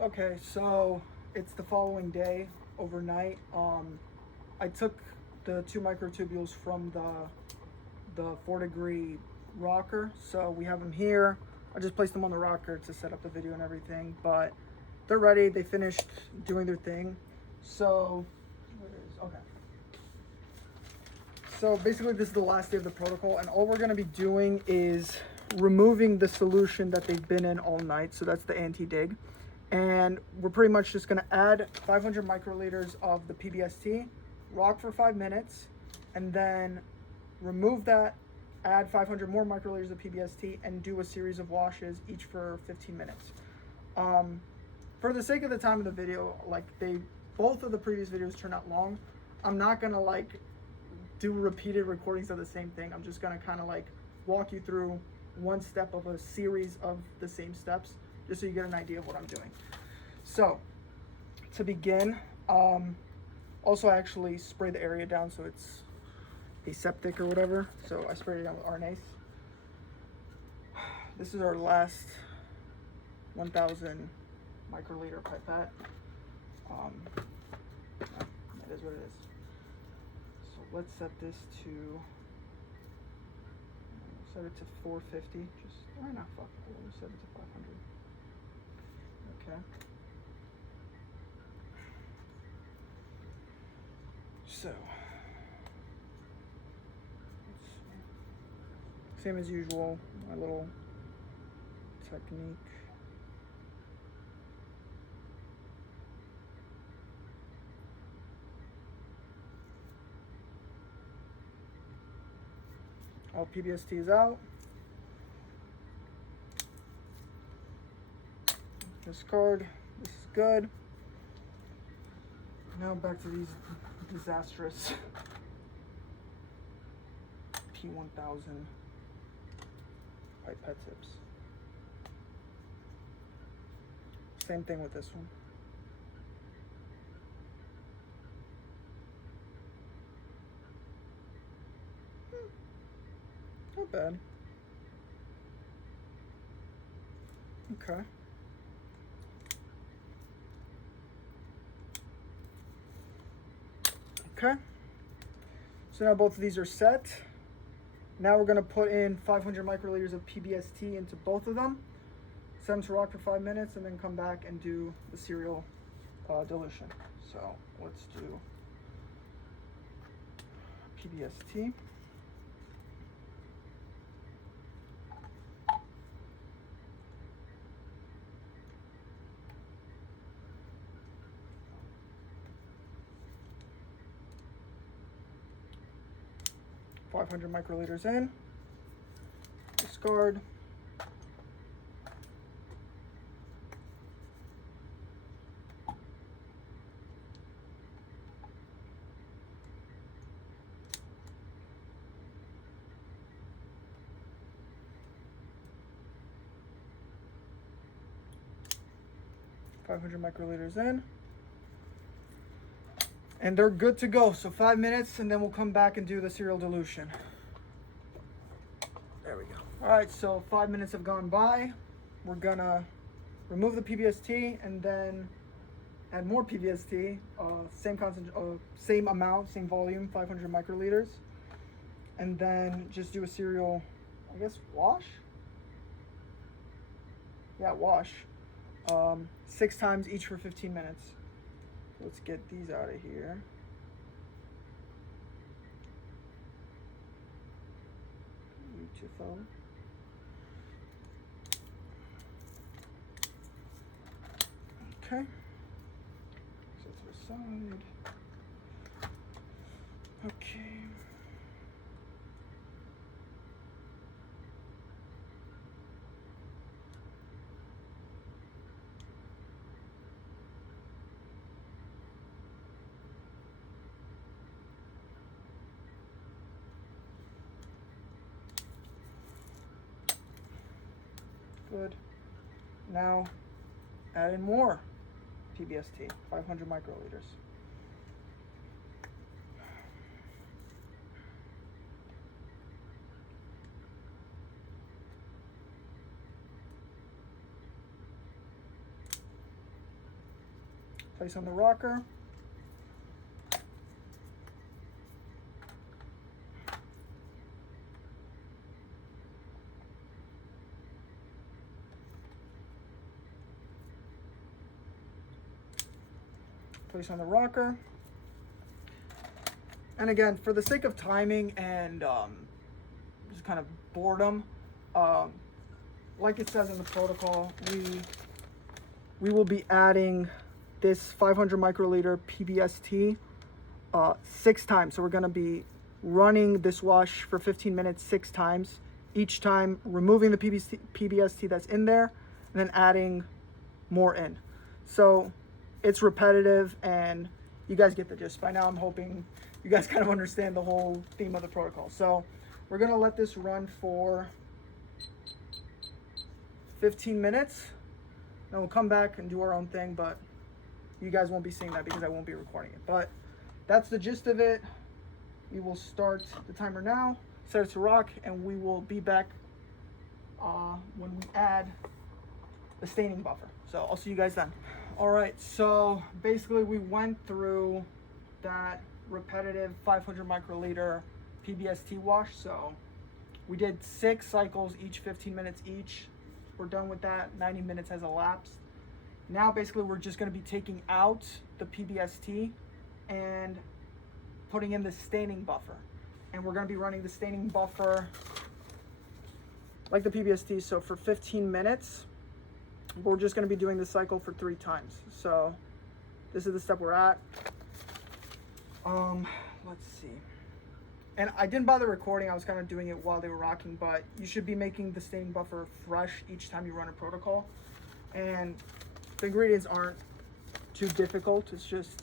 Okay, so it's the following day, overnight. I took the two microtubules from the 4-degree rocker, so we have them here. I just placed them on the rocker to set up the video and everything, but they're ready. They finished doing their thing. So, where is okay. So basically, this is the last day of the protocol, and all we're going to be doing is removing the solution that they've been in all night. So that's the anti-dig. And we're pretty much just going to add 500 microliters of the PBST, rock for 5 minutes, and then remove that, add 500 more microliters of PBST, and do a series of washes, each for 15 minutes. For the sake of the time of the video, like both of the previous videos turned out long. I'm not going to like do repeated recordings of the same thing. I'm just gonna kind of like walk you through one step of a series of the same steps, just so you get an idea of what I'm doing. So to begin, also I actually spray the area down so it's aseptic or whatever. So I sprayed it down with RNase. This is our last 1,000 microliter pipette. That is what it is. So let's set this to, set it to 450, just, why not, fuck it, we'll set it to 500. Okay. So, same as usual, my little technique. All PBST is out. Discard. This is good. Now back to these disastrous P1000 pipette tips. Same thing with this one. Not bad. Okay. Okay. So now both of these are set. Now we're going to put in 500 microliters of PBST into both of them. Set them to rock for 5 minutes and then come back and do the serial dilution. So let's do PBST. 500 microliters in, discard. .500 microliters in. And they're good to go. So 5 minutes and then we'll come back and do the serial dilution. There we go. All right, so 5 minutes have gone by. We're gonna remove the PBST and then add more PBST, same amount, same volume, 500 microliters. And then just do a serial, I guess, wash? Yeah, wash. 6 times each for 15 minutes. Let's get these out of here. Beautiful. Okay. Set to the side. Okay. Good. Now, add in more PBST, 500 microliters. Place on the rocker. Place on the rocker. And again, for the sake of timing and just kind of boredom, like it says in the protocol, we will be adding this 500 microliter PBST 6 times. So we're going to be running this wash for 15 minutes 6 times, each time removing the PBST that's in there and then adding more in. So it's repetitive, and you guys get the gist. By now I'm hoping you guys kind of understand the whole theme of the protocol. So we're going to let this run for 15 minutes. Then we'll come back and do our own thing, but you guys won't be seeing that because I won't be recording it. But that's the gist of it. We will start the timer now, set it to rock, and we will be back when we add the staining buffer. So I'll see you guys then. All right, so basically we went through that repetitive 500 microliter PBST wash. So we did 6 cycles, each 15 minutes each. We're done with that. 90 minutes has elapsed. Now basically we're just going to be taking out the PBST and putting in the staining buffer. And we're going to be running the staining buffer like the PBST. So for 15 minutes, we're just going to be doing this cycle for 3 times. So this is the step we're at. Let's see. And I didn't bother recording. I was kind of doing it while they were rocking, but you should be making the staining buffer fresh each time you run a protocol. And the ingredients aren't too difficult. It's just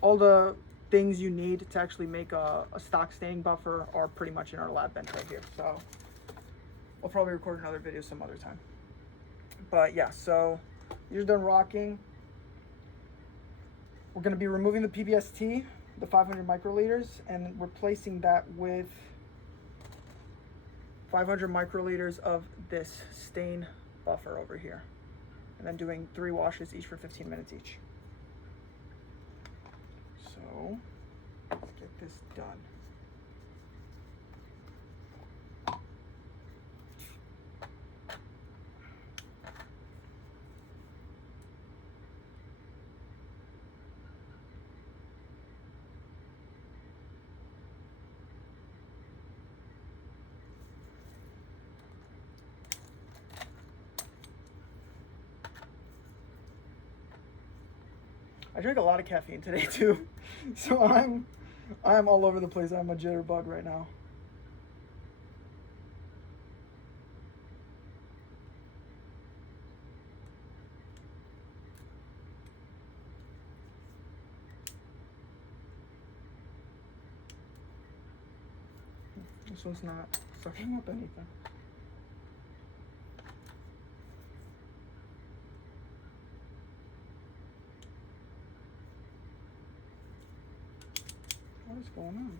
all the things you need to actually make a stock staining buffer are pretty much in our lab bench right here. So I'll probably record another video some other time. But yeah, so you're done rocking. We're going to be removing the PBST, the 500 microliters, and replacing that with 500 microliters of this stain buffer over here. And then doing 3 washes each for 15 minutes each. So let's get this done. I drank a lot of caffeine today too, so I'm all over the place. I'm a jitterbug right now. This one's not sucking up anything. What is going on?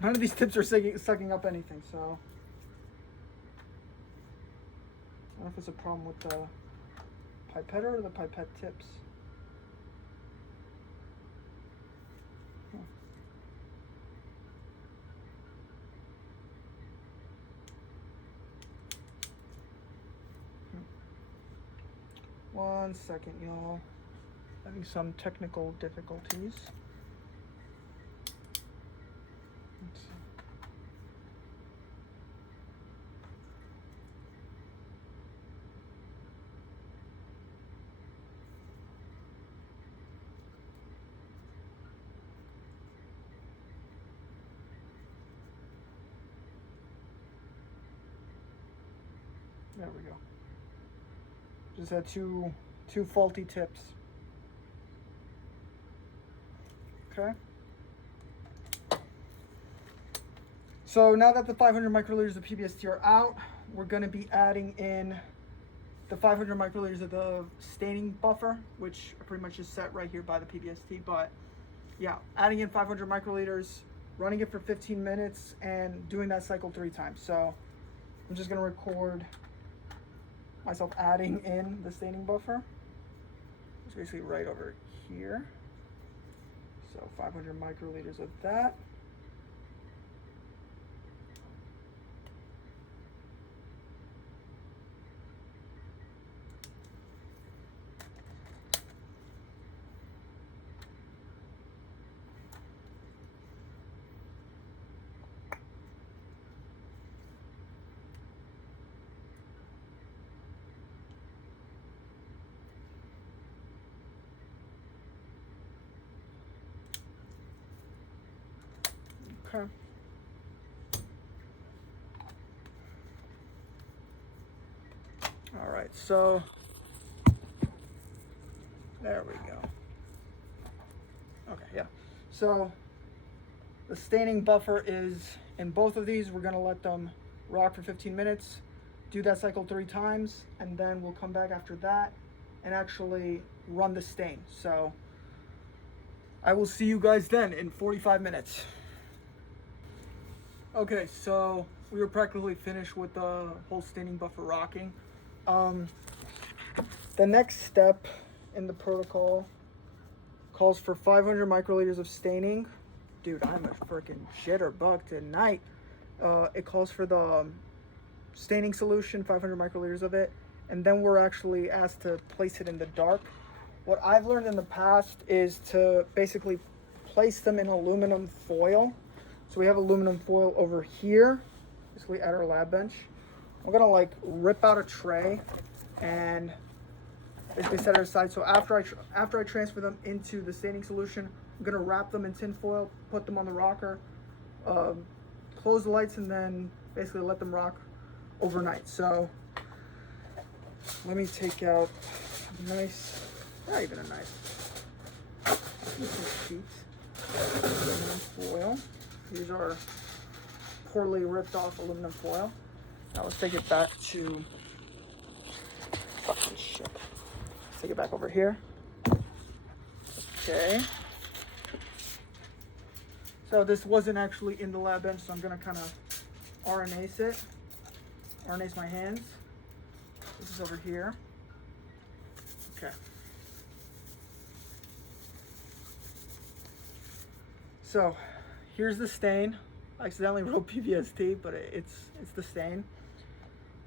None of these tips are sucking up anything, so I don't know if it's a problem with the pipette or the pipette tips. One second, y'all. Having some technical difficulties. Let's see. There we go. Just had two faulty tips. Okay. So now that the 500 microliters of PBST are out, we're going to be adding in the 500 microliters of the staining buffer, which are pretty much just set right here by the PBST. But yeah, adding in 500 microliters running it for 15 minutes and doing that cycle 3 times. So I'm just gonna record myself adding in the staining buffer. It's basically right over here. So 500 microliters of that. Okay. All right, so there we go. Okay, yeah. So the staining buffer is in both of these. We're gonna let them rock for 15 minutes, do that cycle 3 times, and then we'll come back after that and actually run the stain. So I will see you guys then in 45 minutes. Okay, so we were practically finished with the whole staining buffer rocking. The next step in the protocol calls for 500 microliters of staining. Dude, I'm a freaking jitterbug tonight. It calls for the staining solution, 500 microliters of it, and then we're actually asked to place it in the dark. What I've learned in the past is to basically place them in aluminum foil. So we have aluminum foil over here, basically at our lab bench. I'm gonna like rip out a tray and basically set it aside. So after I transfer them into the staining solution, I'm gonna wrap them in tin foil, put them on the rocker, close the lights, and then basically let them rock overnight. So let me take out a nice, not even a nice, some sheets, aluminum foil. These are poorly ripped off aluminum foil. Now let's take it back to, fuck this shit. Let's take it back over here. Okay. So this wasn't actually in the lab bench, so I'm gonna kind of RNase it. RNase my hands. This is over here. Okay. So here's the stain. I accidentally wrote PVST, but it's the stain.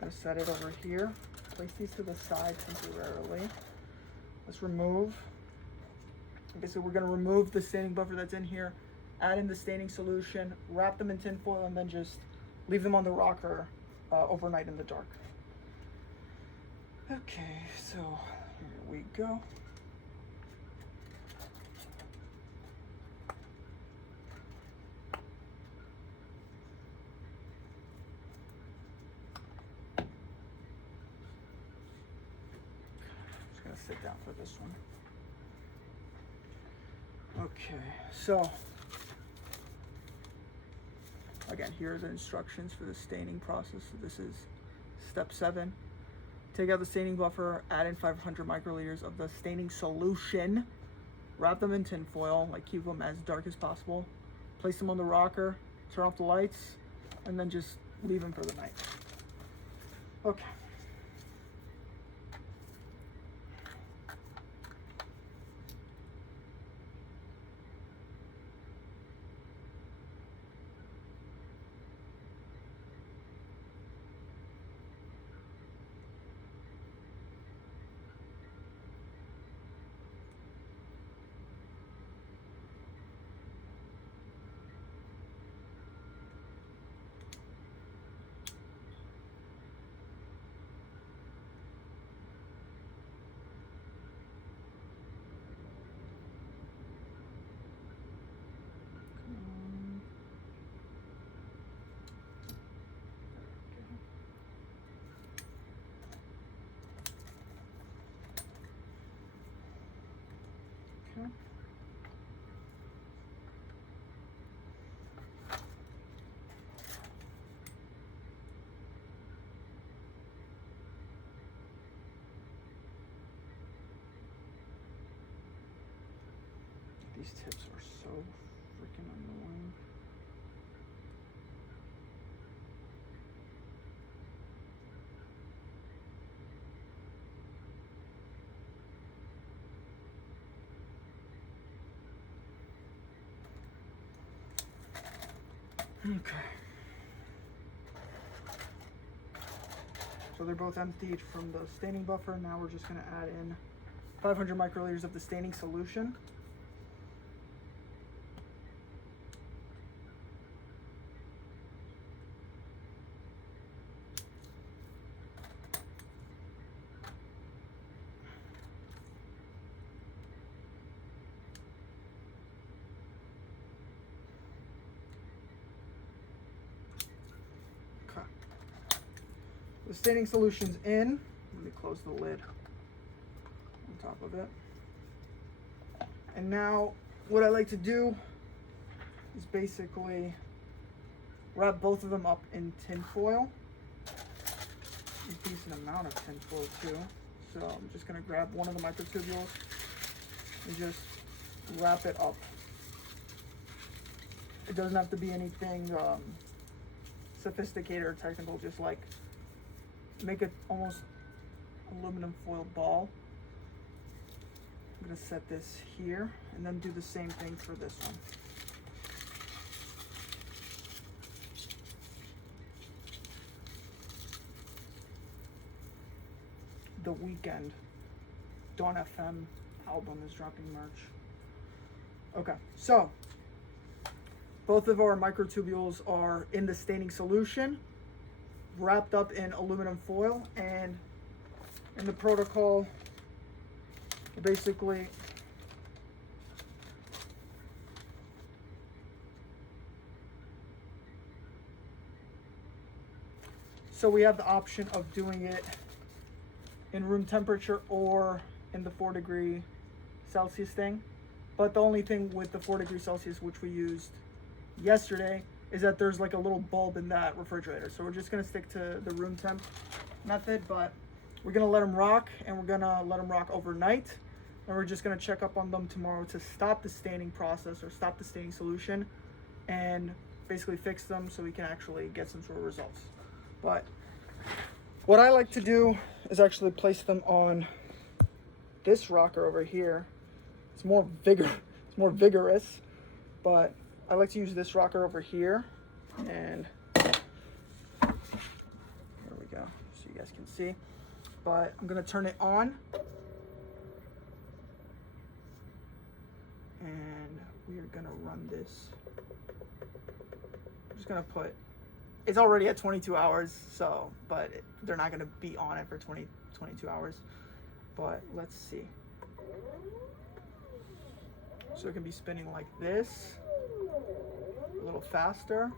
I'm gonna set it over here. Place these to the side temporarily. Let's remove. Basically, we're gonna remove the staining buffer that's in here, add in the staining solution, wrap them in tin foil, and then just leave them on the rocker overnight in the dark. Okay, so here we go. Just gonna sit down for this one. Okay, so again, here are the instructions for the staining process. So this is step 7. Take out the staining buffer, add in 500 microliters of the staining solution, wrap them in tin foil, like keep them as dark as possible, place them on the rocker, turn off the lights, and then just leave them for the night. Okay. Okay. These tips are so freaking annoying. Okay. So they're both emptied from the staining buffer. Now we're just going to add in 500 microliters of the staining solution. Okay. The staining solution's in. Let me close the lid on top of it. And now what I like to do is basically wrap both of them up in tin foil. A decent amount of tin foil too. So I'm just gonna grab one of the microtubules and just wrap it up. It doesn't have to be anything sophisticated or technical, just like make it almost aluminum foil ball. I'm gonna set this here and then do the same thing for this one. The Weekend Dawn FM album is dropping merch. Okay, so both of our microtubules are in the staining solution, wrapped up in aluminum foil, and in the protocol, basically so we have the option of doing it in room temperature or in the 4 degree Celsius thing. But the only thing with the 4 degree Celsius, which we used yesterday, is that there's like a little bulb in that refrigerator. So we're just gonna stick to the room temp method, but we're gonna let them rock, and we're gonna let them rock overnight. And we're just gonna check up on them tomorrow to stop the staining process or stop the staining solution and basically fix them so we can actually get some sort of results. But what I like to do is actually place them on this rocker over here. It's more vigorous, but I like to use this rocker over here. And there we go, so you guys can see. But I'm gonna turn it on, and we are gonna run this. I'm just gonna put, it's already at 22 hours, so, but they're not gonna be on it for 22 hours. But let's see. So it can be spinning like this, a little faster.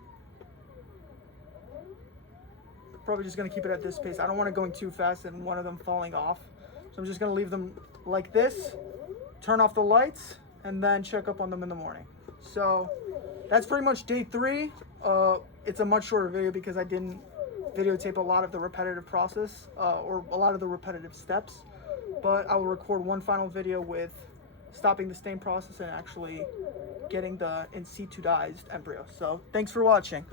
Probably just gonna keep it at this pace. I don't want it going too fast and one of them falling off. So I'm just gonna leave them like this, turn off the lights, and then check up on them in the morning. So that's pretty much day 3. It's a much shorter video because I didn't videotape a lot of the repetitive process or a lot of the repetitive steps, but I will record one final video with stopping the stain process and actually getting the in situ embryo. So thanks for watching.